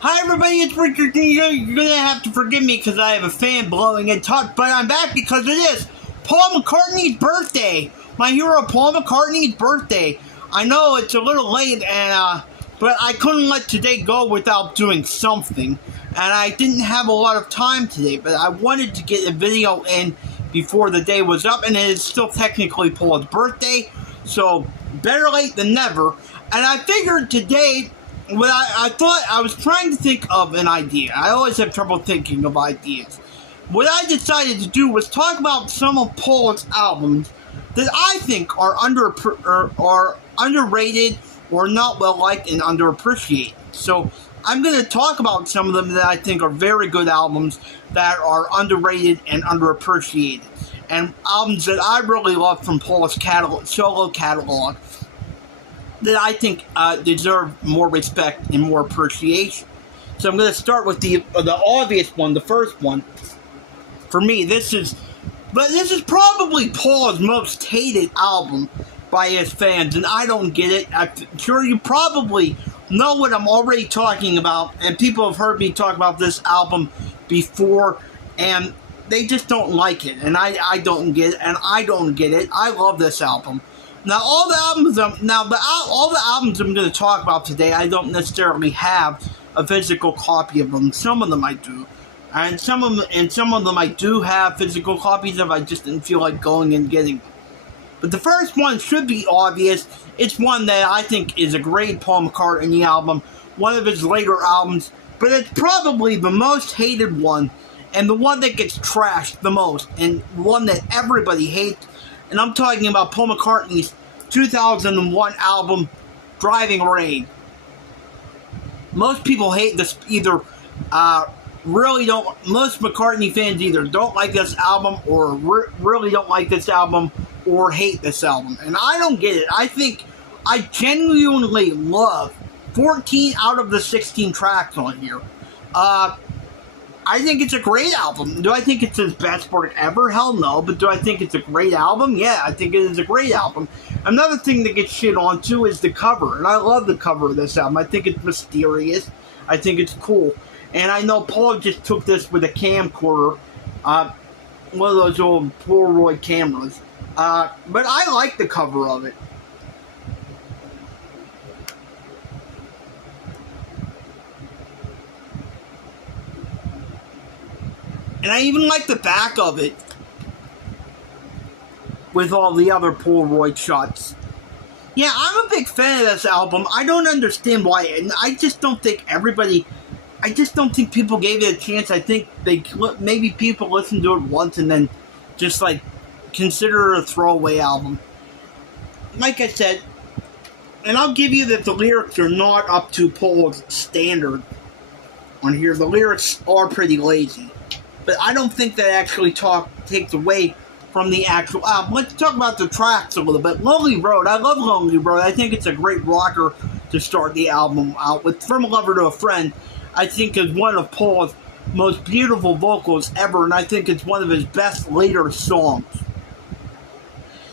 Hi everybody, it's Richard. You're gonna have to forgive me because I have a fan blowing and talk, but I'm back because it is Paul McCartney's birthday. My hero Paul McCartney's birthday. I know it's a little late, but I couldn't let today go without doing something. And I didn't have a lot of time today, but I wanted to get a video in before the day was up, and it is still technically Paul's birthday, so better late than never. And I figured today, well, I thought I was trying to think of an idea. I always have trouble thinking of ideas. What I decided to do was talk about some of Paul's albums that I think are underrated or not well liked and underappreciated. So I'm going to talk about some of them that I think are very good albums that are underrated and underappreciated, and albums that I really love from Paul's solo catalog that I think deserve more respect and more appreciation. So I'm going to start with the obvious one, the first one. For me, this is probably Paul's most hated album by his fans, and I don't get it. I'm sure you probably know what I'm already talking about, and people have heard me talk about this album before, and they just don't like it, and I don't get it, and I don't get it. I love this album. Now, all the albums I'm going to talk about today, I don't necessarily have a physical copy of them. Some of them I do, and some of them I do have physical copies of. I just didn't feel like going and getting them. But the first one should be obvious. It's one that I think is a great Paul McCartney album, one of his later albums, but it's probably the most hated one, and the one that gets trashed the most, and one that everybody hates. And I'm talking about Paul McCartney's 2001 album, Driving Rain. Most people hate this, most McCartney fans either don't like this album or really don't like this album or hate this album. And I don't get it. I genuinely love 14 out of the 16 tracks on here. I think it's a great album. Do I think it's his best work ever? Hell no. But do I think it's a great album? Yeah, I think it is a great album. Another thing that gets shit on too is the cover. And I love the cover of this album. I think it's mysterious. I think it's cool. And I know Paul just took this with a camcorder. One of those old Polaroid cameras. But I like the cover of it. And I even like the back of it with all the other Polaroid shots. Yeah, I'm a big fan of this album. I don't understand why, and I just don't think people gave it a chance. I think maybe people listened to it once and then just like consider it a throwaway album. Like I said, and I'll give you that the lyrics are not up to Paul's standard on here. The lyrics are pretty lazy. But I don't think that actually takes away from the actual album. Let's talk about the tracks a little bit. Lonely Road. I love Lonely Road. I think it's a great rocker to start the album out with. From a Lover to a Friend, I think is one of Paul's most beautiful vocals ever, and I think it's one of his best later songs.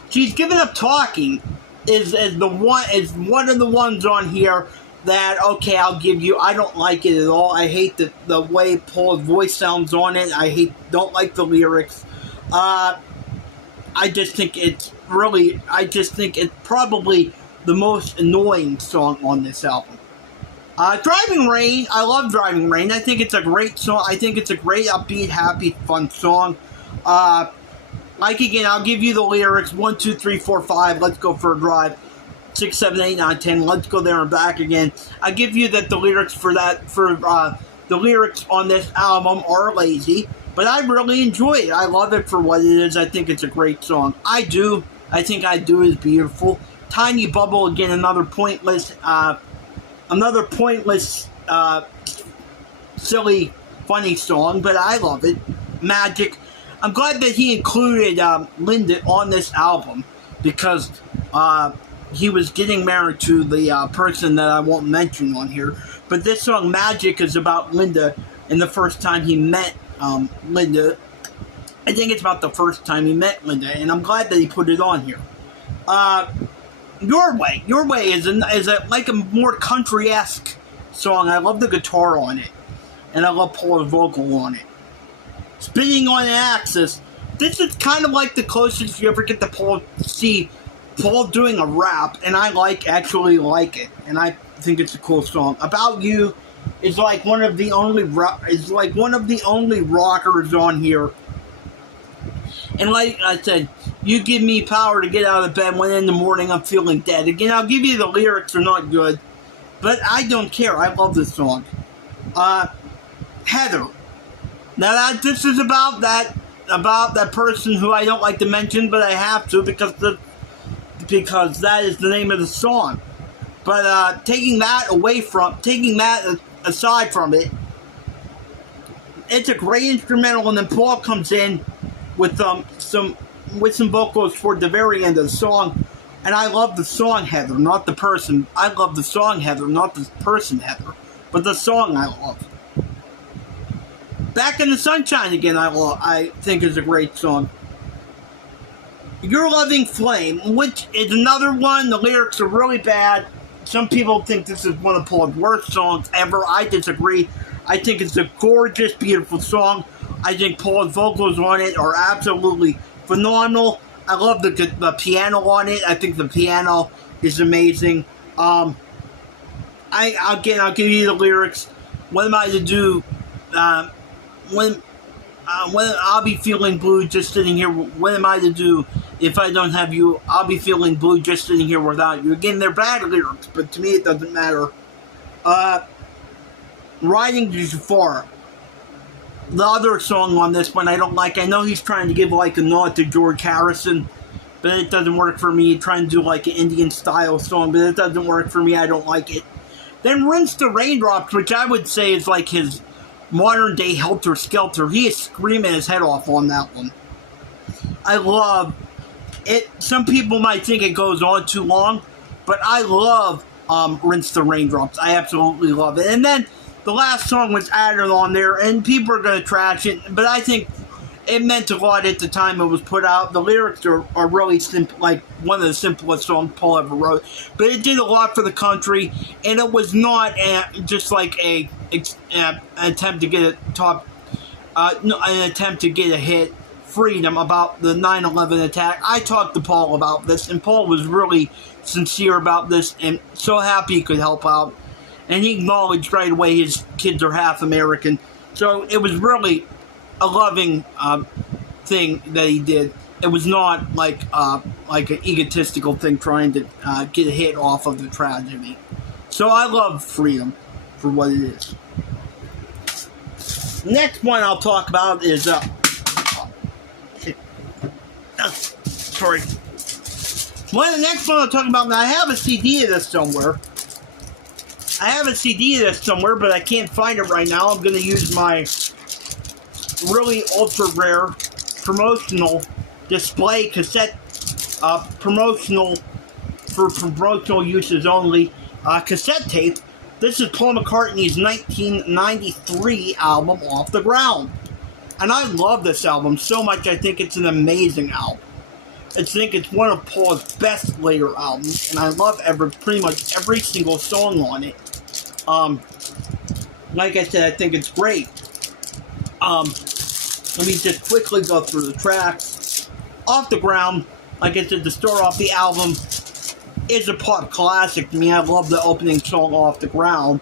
She's Given Up Talking is one of the ones on here that, okay, I'll give you, I don't like it at all. I hate the way Paul's voice sounds on it. Don't like the lyrics. I just think it's probably the most annoying song on this album. Driving Rain, I love Driving Rain. I think it's a great song. I think it's a great, upbeat, happy, fun song. Again, I'll give you the lyrics. 1, 2, 3, 4, 5, let's go for a drive. 6, 7, 8, 9, 10, let's go there and back again. I give you that the lyrics the lyrics on this album are lazy, but I really enjoy it. I love it for what it is. I think it's a great song. I think I Do is beautiful. Tiny Bubble, again, another pointless, silly, funny song, but I love it. Magic. I'm glad that he included Linda on this album because he was getting married to the person that I won't mention on here. But this song, Magic, is about Linda and the first time he met Linda. I think it's about the first time he met Linda, and I'm glad that he put it on here. Your Way is like a more country-esque song. I love the guitar on it, and I love Paul's vocal on it. Spinning on an Axis. This is kind of like the closest you ever get to see Paul doing a rap, and I actually like it, and I think it's a cool song. About You is like one of the only rockers on here. And like I said, you give me power to get out of bed when in the morning I'm feeling dead. Again, I'll give you the lyrics are not good, but I don't care. I love this song. Heather. Now this is about that person who I don't like to mention, but I have to because that is the name of the song. But taking that aside from it, it's a great instrumental, and then Paul comes in with some vocals toward the very end of the song, and I love the song Heather, not the person. I love the song Heather, not the person Heather, but the song I love. Back in the Sunshine Again, I think is a great song. Your Loving Flame, which is another one. The lyrics are really bad. Some people think this is one of Paul's worst songs ever. I disagree. I think it's a gorgeous, beautiful song. I think Paul's vocals on it are absolutely phenomenal. I love the piano on it. I think the piano is amazing. I'll give you the lyrics. What am I to do when I'll be feeling blue just sitting here? What am I to do if I don't have you? I'll be feeling blue just sitting here without you. Again, they're bad lyrics, but to me it doesn't matter. Riding Too Far. The other song on this one I don't like. I know he's trying to give like a nod to George Harrison, but it doesn't work for me. He's trying to do like an Indian style song, but it doesn't work for me. I don't like it. Then Rinse the Raindrops, which I would say is like his modern day Helter Skelter. He is screaming his head off on that one. I love it. Some people might think it goes on too long, but I love Rinse the Raindrops. I absolutely love it. And then the last song was added on there, and people are going to trash it, but I think it meant a lot at the time it was put out. The lyrics are really simple, like one of the simplest songs Paul ever wrote, but it did a lot for the country, and it was not just like an attempt to get an attempt to get a hit. Freedom, about the 9/11 attack. I talked to Paul about this, and Paul was really sincere about this, and so happy he could help out. And he acknowledged right away his kids are half American. So it was really a loving thing that he did. It was not like an egotistical thing trying to get a hit off of the tragedy. So I love Freedom for what it is. Next one I'll talk about is sorry. The next one I'll talk about, now I have a CD of this somewhere. But I can't find it right now. I'm going to use my really ultra rare promotional display cassette, promotional uses only, cassette tape. This is Paul McCartney's 1993 album, Off the Ground. And I love this album so much. I think it's an amazing album. I think it's one of Paul's best later albums, and I love pretty much every single song on it. Like I said, I think it's great. Let me just quickly go through the tracks. Off the Ground, like I said, to start off the album, is a pop classic to me. I love the opening song, Off the Ground.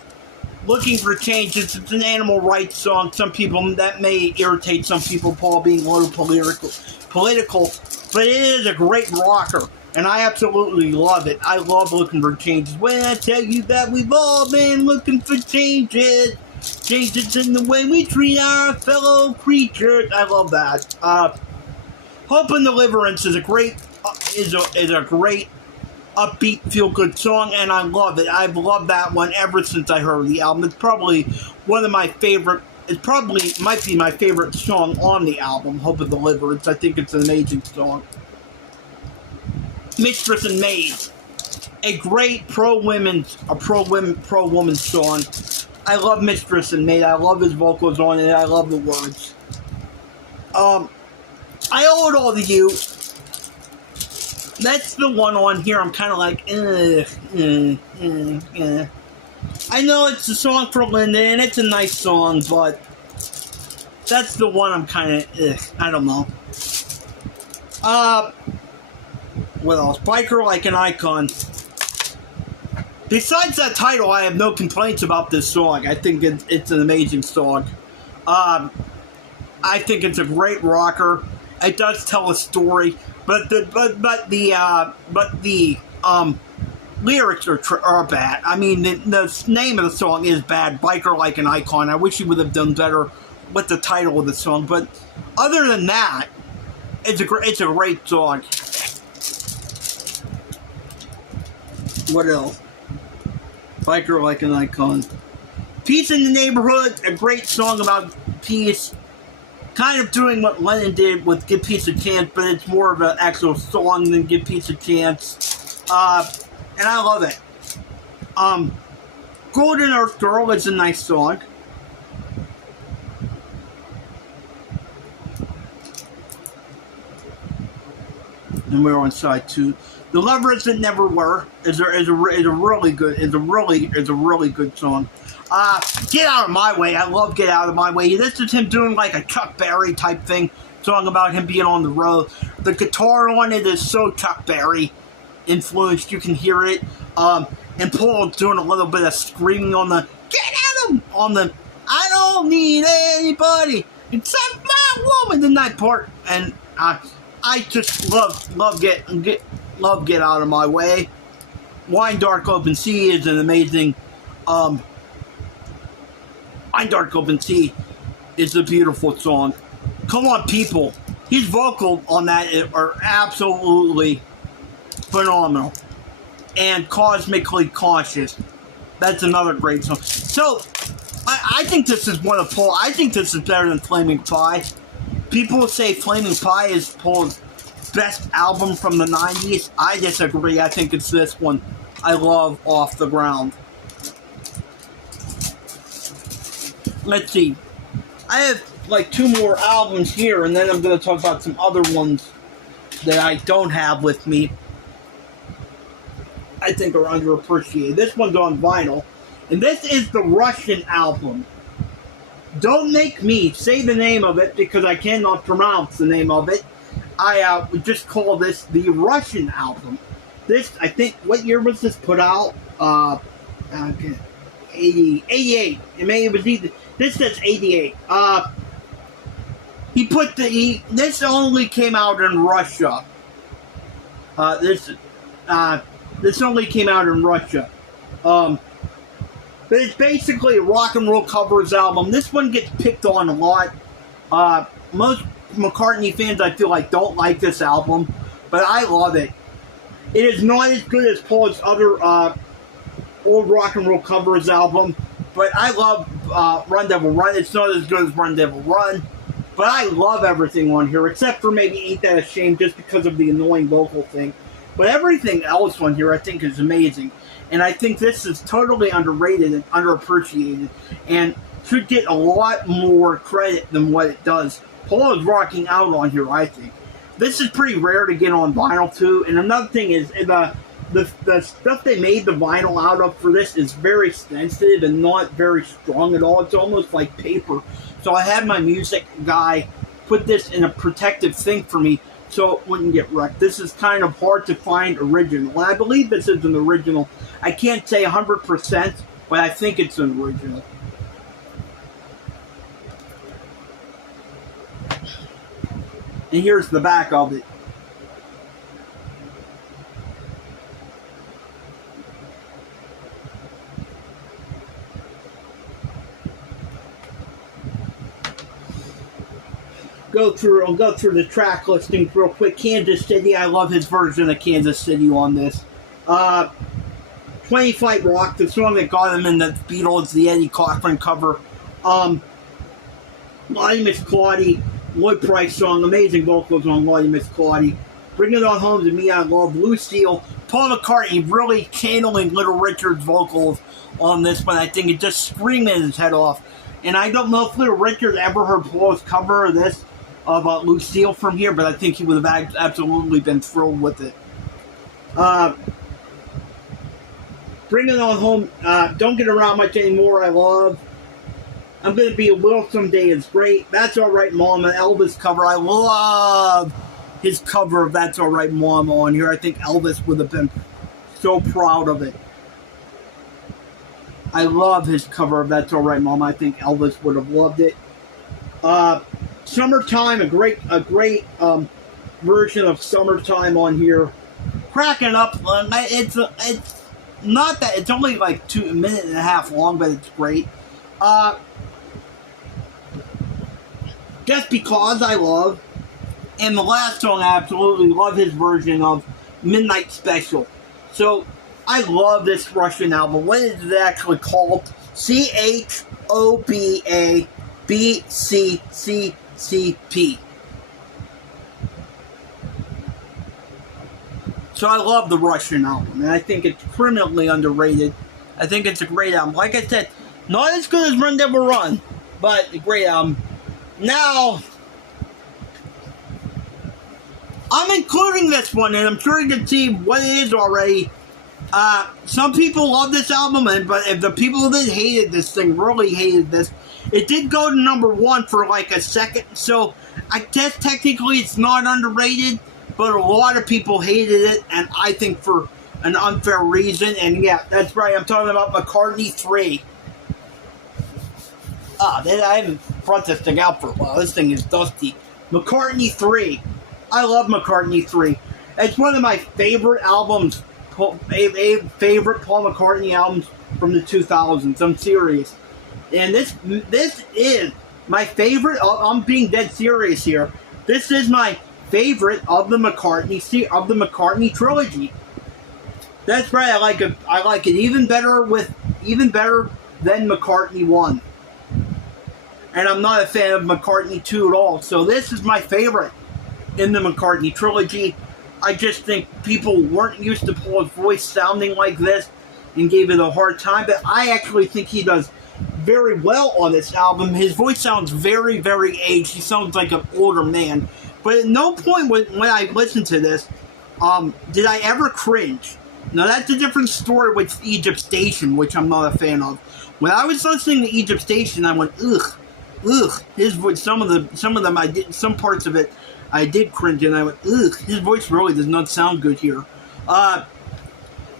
Looking for Change, it's an animal rights song. That may irritate some people, Paul being a little political, but it is a great rocker, and I absolutely love it. I love Looking for Changes. When I tell you that we've all been looking for changes in the way we treat our fellow creatures. I love that. Hope and Deliverance is a great upbeat, feel-good song, and I love it. I've loved that one ever since I heard the album. It's probably one of my favorite. It probably might be my favorite song on the album, Hope and Deliverance. I think it's an amazing song. Mistress and Maid, a great pro-woman song. I love Mistress and Maid. I love his vocals on it. I love the words. I Owe It All to You. That's the one on here I'm kind of like, I know it's a song for Linda, and it's a nice song, but that's the one I'm kind of, I don't know. What else? Biker Like an Icon. Besides that title, I have no complaints about this song. I think it's an amazing song. I think it's a great rocker. It does tell a story, but the lyrics are bad. I mean, the name of the song is bad. Biker Like an Icon. I wish he would have done better with the title of the song. But other than that, it's a great song. What else? Biker Like an Icon. Peace in the Neighborhood, a great song about peace. Kind of doing what Lennon did with Give Peace a Chance, but it's more of an actual song than Give Peace a Chance. And I love it. Golden Earth Girl is a nice song. And we're on side 2. The Lovers That Never Were is a really good song. Get Out of My Way. I love Get Out of My Way. This is him doing like a Chuck Berry type thing, song about him being on the road. The guitar on it is so Chuck Berry influenced. You can hear it. And Paul doing a little bit of screaming on the Get Out of on the I don't need anybody except my woman tonight part. And I just love Get Out of My Way. Wine Dark Open Sea is an amazing. Wine Dark Open Sea is a beautiful song. Come On People. His vocals on that are absolutely phenomenal. And Cosmically Conscious. That's another great song. So, I think this is one of Paul. I think this is better than Flaming Pie. People say Flaming Pie is Paul's best album from the 90s. I disagree. I think it's this one. I love Off the Ground. Let's see. I have like 2 more albums here, and then I'm going to talk about some other ones that I don't have with me. I think are underappreciated. This one's on vinyl, and this is the Russian album. Don't make me say the name of it because I cannot pronounce the name of it. I would just call this the Russian album. This, I think, what year was this put out? 88. It was either, this says 88. This only came out in Russia. This only came out in Russia. But it's basically a rock and roll covers album. This one gets picked on a lot. Most McCartney fans, I feel like, don't like this album, but I love it. It is not as good as Paul's other old rock and roll covers album, but I love Run Devil Run. It's not as good as Run Devil Run, but I love everything on here, except for maybe Ain't That a Shame, just because of the annoying vocal thing. But everything else on here I think is amazing. And I think this is totally underrated and underappreciated and should get a lot more credit than what it does. Paul is rocking out on here, I think. This is pretty rare to get on vinyl too. And another thing is the stuff they made the vinyl out of for this is very sensitive and not very strong at all. It's almost like paper. So I had my music guy put this in a protective thing for me so it wouldn't get wrecked. This is kind of hard to find original. And I believe this is an original. I can't say 100%, but I think it's an original. And here's the back of it. I'll go through the track listings real quick. Kansas City, I love his version of Kansas City on this. 20 Flight Rock, the song that got him in the Beatles, the Eddie Cochran cover. Lottie Miss Claudie, Lloyd Price song, amazing vocals on Lottie Miss Claudie. Bring It On Home to Me, I Love. Lucille, Paul McCartney really channeling Little Richard's vocals on this one. I think it just screaming his head off. And I don't know if Little Richard ever heard Paul's cover of this, of Lucille from here, but I think he would have absolutely been thrilled with it. Bring It On Home, Don't Get Around Much Anymore, I love. I'm Gonna Be a Will Someday is great. That's Alright Mom, an Elvis cover. I love his cover of That's Alright Mom on here. I think Elvis would have been so proud of it. I love his cover of That's Alright Mom. I think Elvis would have loved it. Summertime, a great version of Summertime on here. Cracking up. It's not that, it's only like a minute and a half long, but it's great. Just Because I love. And the last song, I absolutely love his version of Midnight Special. So, I love this Russian album. What is it actually called? CHOBABCCCP. So I love the Russian album, and I think it's criminally underrated. I think it's a great album. Like I said, not as good as Run Devil Run, but a great album. Now, I'm including this one, and I'm sure you can see what it is already. Some people love this album, but if the people that hated this thing really hated this, it did go to #1 for like a second. So I guess technically it's not underrated, but a lot of people hated it, and I think for an unfair reason. And yeah, that's right, I'm talking about McCartney 3. I haven't brought this thing out for a while. This thing is dusty. McCartney 3. I love McCartney 3. It's one of my favorite albums, favorite Paul McCartney albums from the 2000s. I'm serious. And this is my favorite. I'm being dead serious here. This is my favorite of the McCartney trilogy. That's right. I like it. I like it even better than McCartney 1. And I'm not a fan of McCartney 2 at all. So this is my favorite in the McCartney trilogy. I just think people weren't used to Paul's voice sounding like this and gave it a hard time. But I actually think he does very well on this album. His voice sounds very, very aged. He sounds like an older man. But at no point when I listened to this, did I ever cringe. Now that's a different story with Egypt Station, which I'm not a fan of. When I was listening to Egypt Station, I went, ugh. His voice, some of them I did, some parts of it I did cringe, and I went, ugh. His voice really does not sound good here. But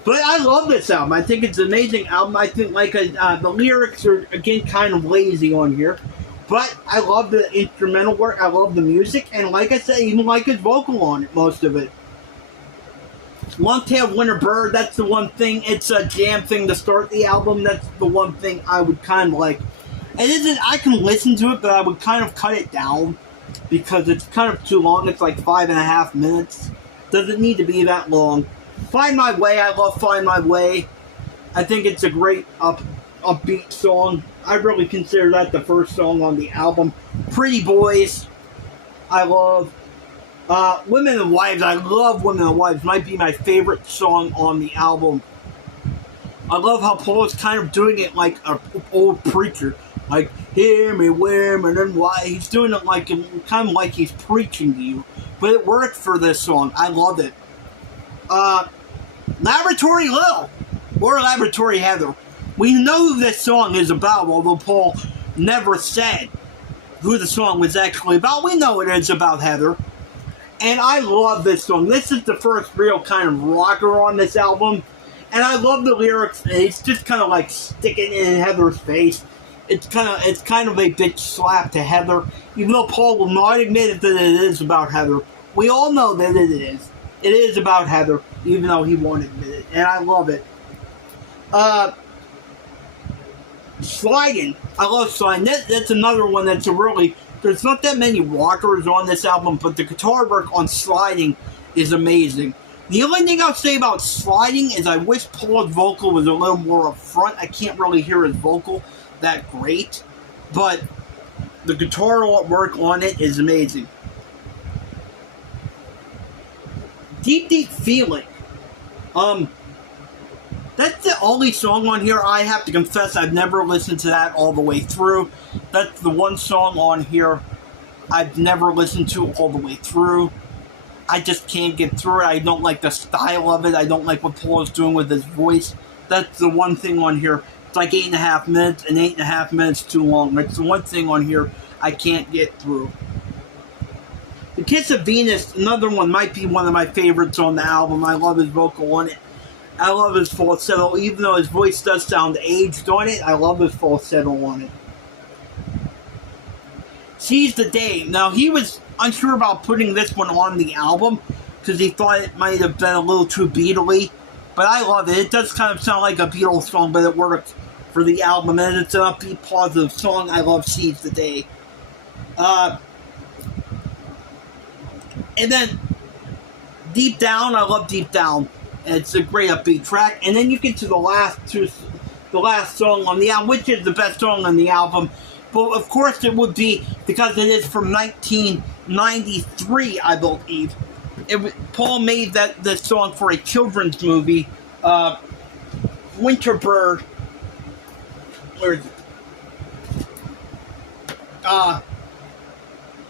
I love this album. I think it's an amazing album. I think the lyrics are again kind of lazy on here, but I love the instrumental work. I love the music, and like I said, I even like his vocal on it, most of it. Long-tailed winter bird. That's the one thing. It's a jam thing to start the album. That's the one thing I would kind of like. It isn't. I can listen to it, but I would kind of cut it down because it's kind of too long. It's like 5.5 minutes. Doesn't need to be that long. Find My Way. I love Find My Way. I think it's a great upbeat song. I really consider that the first song on the album. Pretty Boys. I love. Women and Wives. I love Women and Wives. Might be my favorite song on the album. I love how Paul is kind of doing it like an old preacher. Like, hear me, women and wives. He's doing it like kind of like he's preaching to you. But it worked for this song. I love it. Laboratory Lil or Laboratory Heather. We know who this song is about, although Paul never said who the song was actually about. We know it is about Heather. And I love this song. This is the first real kind of rocker on this album. And I love the lyrics. It's just kind of like sticking in Heather's face. It's kind of a bitch slap to Heather. Even though Paul will not admit that it is about Heather. We all know that it is. It is about Heather, even though he won't admit it. And I love it. Sliding. I love Sliding. That's another one that's a really... There's not that many rockers on this album, but the guitar work on Sliding is amazing. The only thing I'll say about Sliding is I wish Paul's vocal was a little more up front. I can't really hear his vocal that great, but the guitar work on it is amazing. Deep Deep Feeling. That's the only song on here. I have to confess I've never listened to that all the way through. That's the one song on here I've never listened to all the way through. I just can't get through it. I don't like the style of it. I don't like what Paul is doing with his voice. That's the one thing on here. It's like 8.5 minutes, and 8.5 minutes too long. It's the one thing on here I can't get through. The Kiss of Venus, another one, might be one of my favorites on the album. I love his vocal on it. I love his falsetto, even though his voice does sound aged on it. I love his falsetto on it. Seize the Day. Now, he was unsure about putting this one on the album because he thought it might have been a little too Beatley. But I love it. It does kind of sound like a Beatles song, but it works for the album. And it's an upbeat, positive song. I love Seize the Day. And then Deep Down. I love Deep Down. It's a great upbeat track. And then you get to the last song on the album, which is the best song on the album. But of course it would be, because it is from 1993, I believe. Paul made this song for a children's movie, Winter Bird. Where is it?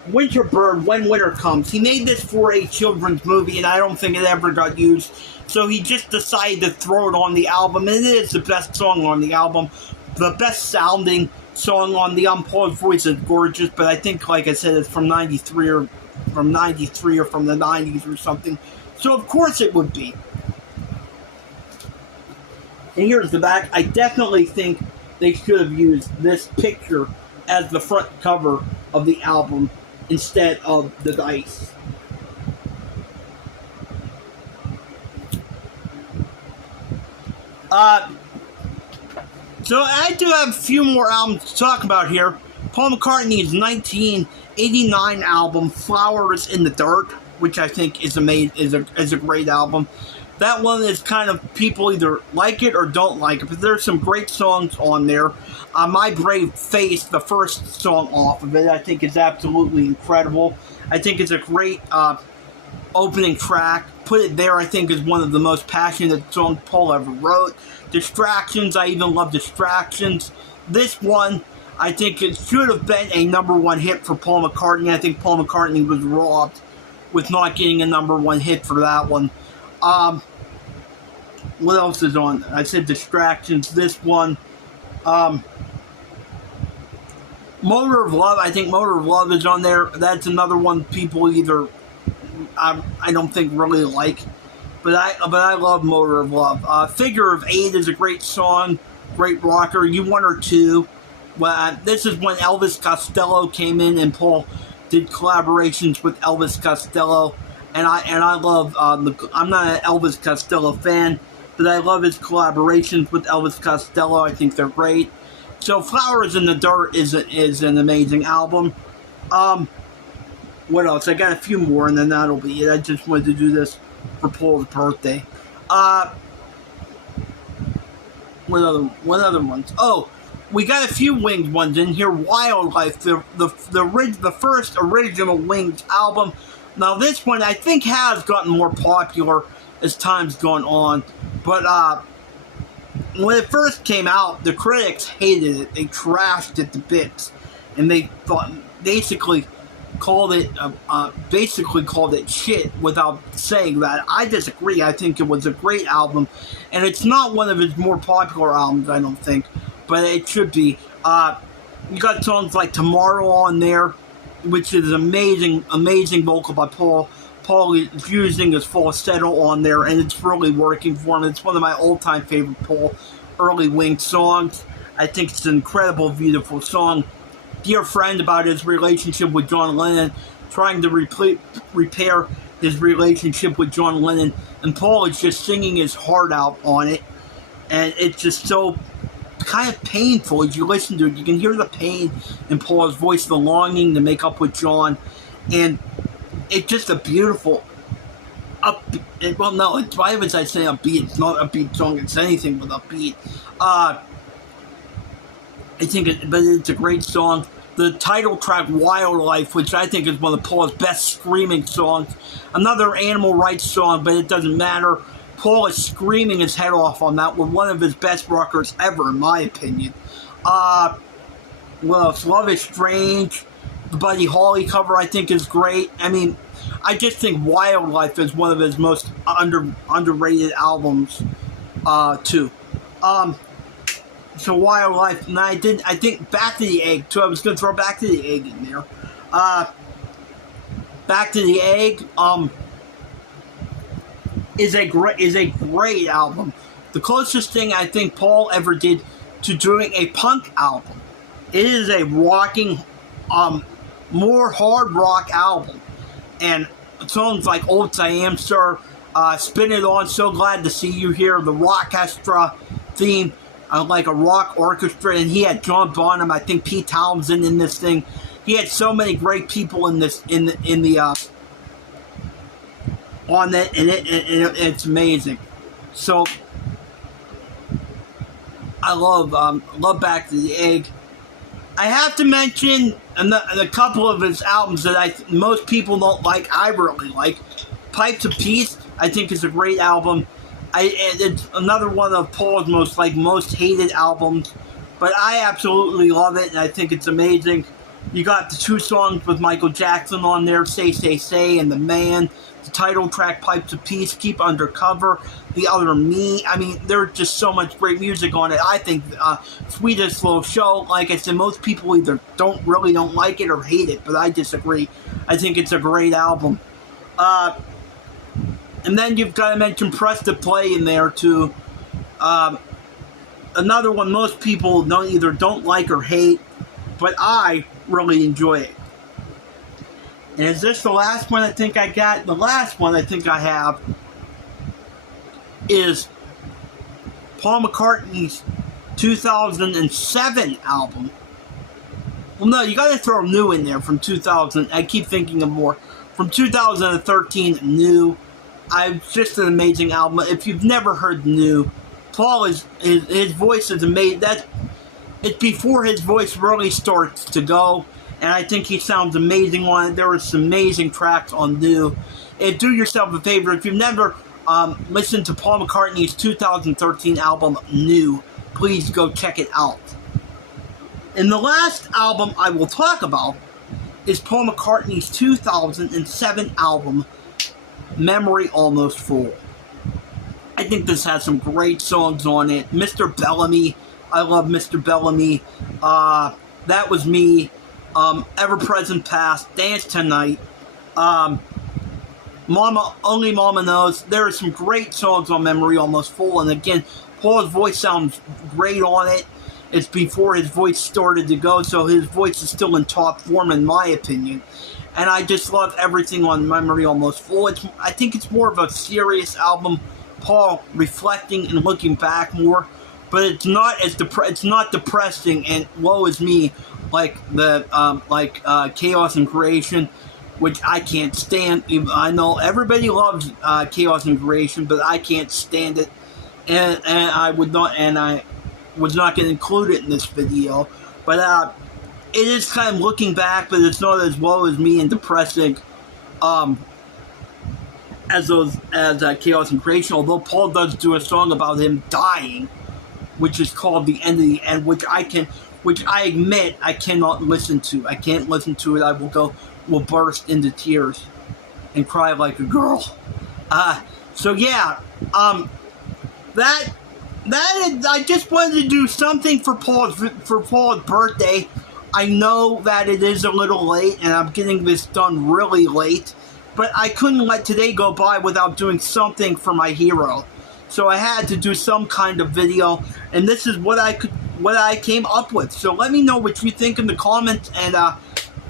Winter Bird, When Winter Comes. He made this for a children's movie, and I don't think it ever got used. So he just decided to throw it on the album, and it is the best song on the album. The best sounding song on the album. Paul's voice is gorgeous, but I think, like I said, it's from 93 or from the 90s or something. So of course it would be. And here's the back. I definitely think they should have used this picture as the front cover of the album instead of the dice. So I do have a few more albums to talk about here. Paul McCartney's 1989 album, Flowers in the Dirt, which I think is a great album. That one is kind of, people either like it or don't like it, but there's some great songs on there. My Brave Face, the first song off of it, I think is absolutely incredible. I think it's a great opening track. Put It There, I think, is one of the most passionate songs Paul ever wrote. Distractions, I even love Distractions. This one, I think it should have been a #1 hit for Paul McCartney. I think Paul McCartney was robbed with not getting a #1 hit for that one. What else is on? I said Distractions. This one. Motor of Love. I think Motor of Love is on there. That's another one people either I don't think really like. But I love Motor of Love. Figure of Eight is a great song. Great rocker. You Want Her Too. Well, this is when Elvis Costello came in and Paul did collaborations with Elvis Costello. And I love, I'm not an Elvis Costello fan, but I love his collaborations with Elvis Costello. I think they're great. So Flowers in the Dirt is an amazing album. What else? I got a few more, and then that'll be it. I just wanted to do this for Paul's birthday. What other ones? Oh, we got a few Wings ones in here. Wildlife, the first original Wings album. Now this one I think has gotten more popular as time's gone on, but when it first came out, the critics hated it. They trashed it to bits, and they basically called it shit without saying that. I disagree. I think it was a great album, and it's not one of his more popular albums, I don't think, but it should be. You got songs like Tomorrow on there, which is amazing vocal by Paul. Paul is using his falsetto on there, and it's really working for him. It's one of my all-time favorite Paul early Wing songs. I think it's an incredible, beautiful song. Dear Friend, about his relationship with John Lennon, trying to repair his relationship with John Lennon, and Paul is just singing his heart out on it, and it's just so kind of painful as you listen to it. You can hear the pain in Paul's voice, the longing to make up with John, and it's just a beautiful upbeat. Well, no, why was I saying upbeat? It's not a beat song. It's anything but upbeat. But it's a great song. The title track, Wildlife, which I think is one of Paul's best screaming songs. Another animal rights song, but it doesn't matter. Paul is screaming his head off on that one. One of his best rockers ever, in my opinion. What else? Love is Strange. The Buddy Holly cover, I think, is great. I mean, I just think Wildlife is one of his most underrated albums, too. So Wildlife, and I think Back to the Egg too. I was going to throw Back to the Egg in there. Back to the Egg is a great album. The closest thing I think Paul ever did to doing a punk album. It is a rocking, more hard rock album, and songs like Old Siam Sir, Spin It On, So Glad to See You Here, the Rockestra theme, like a rock orchestra, and he had John Bonham, I think Pete Townsend in this thing. He had so many great people in this on that, and it's amazing. So I love Back to the Egg. I have to mention a couple of his albums that most people don't like. I really like. Pipes of Peace, I think, is a great album. It's another one of Paul's most hated albums, but I absolutely love it, and I think it's amazing. You got the 2 songs with Michael Jackson on there, Say, Say, Say, and The Man. The title track, Pipes of Peace, Keep Undercover, The Other Me. I mean, there's just so much great music on it. I think Sweetest Little Show, like I said, most people either don't like it or hate it, but I disagree. I think it's a great album. And then you've got to mention Press to Play in there, too. Another one most people don't like or hate, but I really enjoy it. And is this the last one I think I got? The last one I think I have is Paul McCartney's 2007 album. Well, no, you got to throw New in there from 2000. I keep thinking of more. From 2013, New. It's just an amazing album. If you've never heard New, Paul his voice is amazing. It's before his voice really starts to go. And I think he sounds amazing on it. There are some amazing tracks on New. And do yourself a favor, if you've never listened to Paul McCartney's 2013 album, New, please go check it out. And the last album I will talk about is Paul McCartney's 2007 album, Memory Almost Full. I think this has some great songs on it. Mr. Bellamy, I love Mr. Bellamy. That Was Me. Ever Present Past, Dance Tonight, Mama, Only Mama Knows. There are some great songs on Memory Almost Full, and again, Paul's voice sounds great on it. It's before his voice started to go, so his voice is still in top form, in my opinion. And I just love everything on Memory Almost Full. I think it's more of a serious album, Paul reflecting and looking back more, but it's not it's not depressing and woe is me like Chaos and Creation, which I can't stand. I know everybody loves Chaos and Creation, but I can't stand it, and I was not going to include it in this video. But it is kind of looking back, but it's not as woe as me and depressing as Chaos and Creation. Although Paul does do a song about him dying, which is called The End of the End, which I admit I cannot listen to. I can't listen to it. I will burst into tears and cry like a girl. So yeah, I just wanted to do something for Paul's birthday. I know that it is a little late, and I'm getting this done really late, but I couldn't let today go by without doing something for my hero. So I had to do some kind of video, and this is what I came up with. So let me know what you think in the comments, and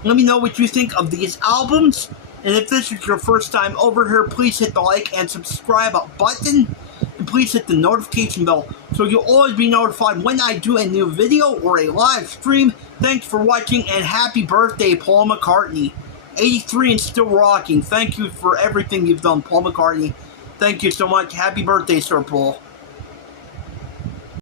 let me know what you think of these albums. And if this is your first time over here, please hit the like and subscribe button, and please hit the notification bell so you'll always be notified when I do a new video or a live stream. Thanks for watching, and happy birthday, Paul McCartney. 83 and still rocking. Thank you for everything you've done, Paul McCartney. Thank you so much. Happy birthday, Sir Paul.